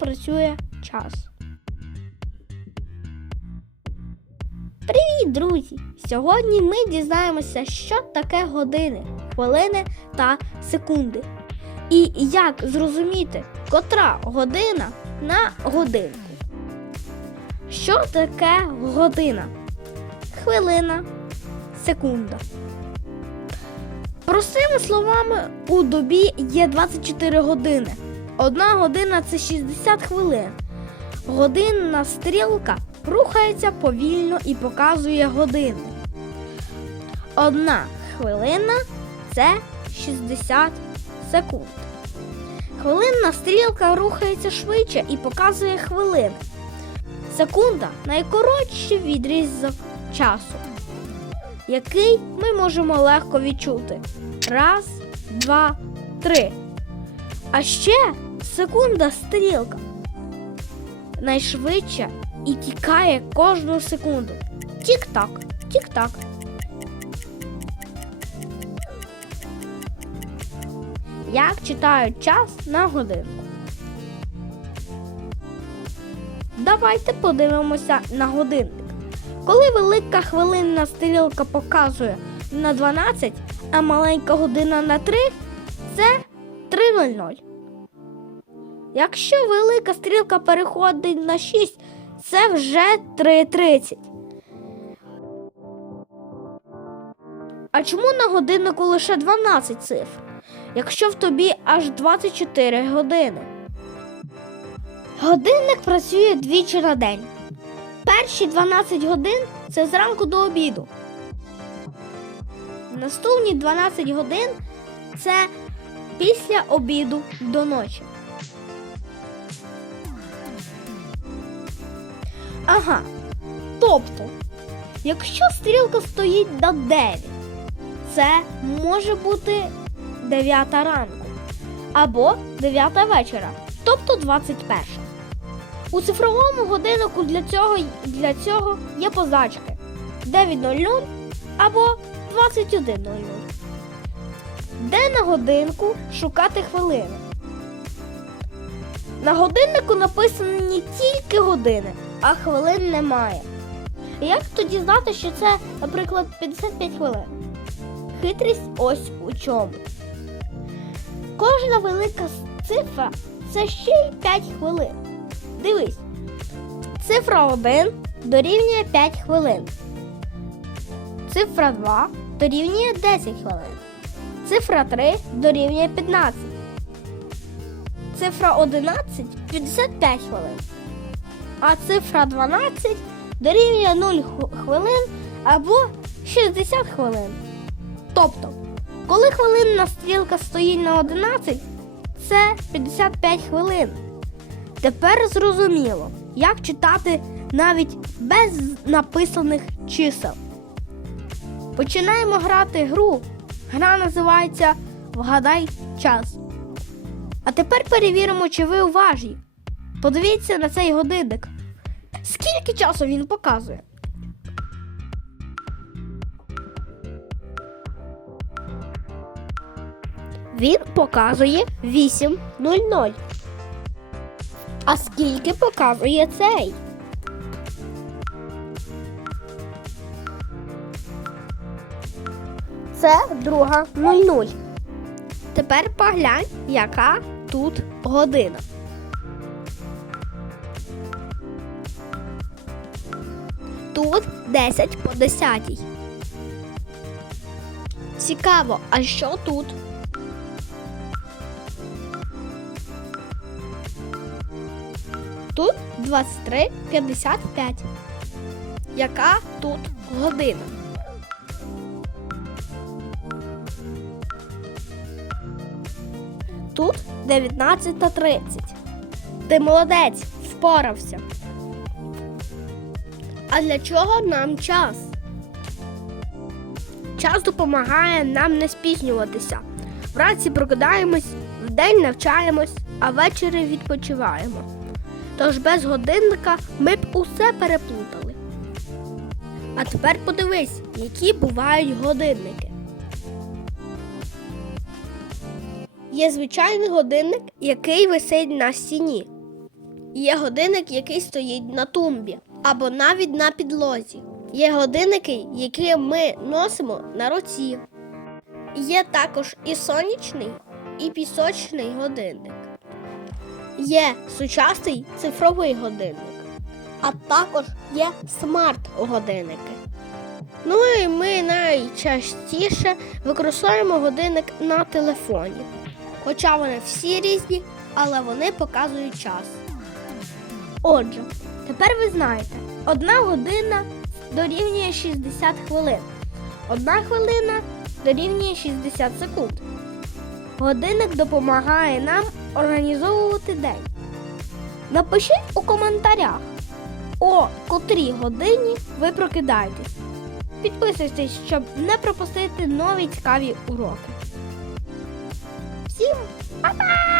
працює час. Привіт, друзі! Сьогодні ми дізнаємося, що таке години, хвилини та секунди. І як зрозуміти, котра година на годинку. Що таке година? Хвилина, секунда. Простими словами, у добі є 24 години. Одна година це 60 хвилин. Годинна стрілка рухається повільно і показує години. Одна хвилина це 60 секунд. Хвилинна стрілка рухається швидше і показує хвилини. Секунда найкоротший відрізок часу, який ми можемо легко відчути. Раз, два, три. А ще секунда стрілка найшвидша і тікає кожну секунду. Тік-так, тік-так. Як читають час на годинку. Давайте подивимося на годинник. Коли велика хвилинна стрілка показує на 12, а маленька година на 3, це 3.00. Якщо велика стрілка переходить на 6, це вже 3.30. А чому на годиннику лише 12 цифр, якщо в тобі аж 24 години? Годинник працює двічі на день. Перші 12 годин це зранку до обіду. Наступні 12 годин це після обіду до ночі. Ага. Тобто, якщо стрілка стоїть на 9, це може бути 9 ранку або 9 вечора, тобто 21. У цифровому годиннику для цього, для цього є позначки 9.00 або 21.00. Де на годинку шукати хвилини? На годиннику написані тільки години, а хвилин немає. Як тоді знати, що це, наприклад, 55 хвилин? Хитрість ось у чому. Кожна велика цифра це ще й 5 хвилин. Дивись. Цифра 1 дорівнює 5 хвилин. Цифра 2 дорівнює 10 хвилин. Цифра 3 дорівнює 15. Цифра 11 55 хвилин. А цифра 12 дорівнює 0 хвилин або 60 хвилин. Тобто, коли хвилинна стрілка стоїть на 11, це 55 хвилин. Тепер зрозуміло, як читати навіть без написаних чисел. Починаємо грати гру. Гра називається Вгадай час. А тепер перевіримо, чи ви уважні. Подивіться на цей годинник. Скільки часу він показує? Він показує 8.00. А скільки показує цей? Це друга 00. Тепер поглянь, яка тут година. Тут 10 по 10. Цікаво, а що тут? Тут 23.55. Яка тут година? Тут 19.30. Ти молодець, впорався. А для чого нам час? Час допомагає нам не спізнюватися. Вранці прокидаємось, вдень навчаємось, а ввечері відпочиваємо. Тож без годинника ми б усе переплутали. А тепер подивись, які бувають годинники. Є звичайний годинник, який висить на стіні. Є годинник, який стоїть на тумбі або навіть на підлозі. Є годинники, які ми носимо на руці. Є також і сонячний, і пісочний годинник. Є сучасний цифровий годинник, а також є смарт-годинники. Ну і ми найчастіше використовуємо годинник на телефоні. Хоча вони всі різні, але вони показують час. Отже, тепер ви знаєте, одна година дорівнює 60 хвилин. Одна хвилина дорівнює 60 секунд. Годинник допомагає нам організовувати день. Напишіть у коментарях, о котрій годині ви прокидаєтесь. Підписуйтесь, щоб не пропустити нові цікаві уроки. Всім па-па!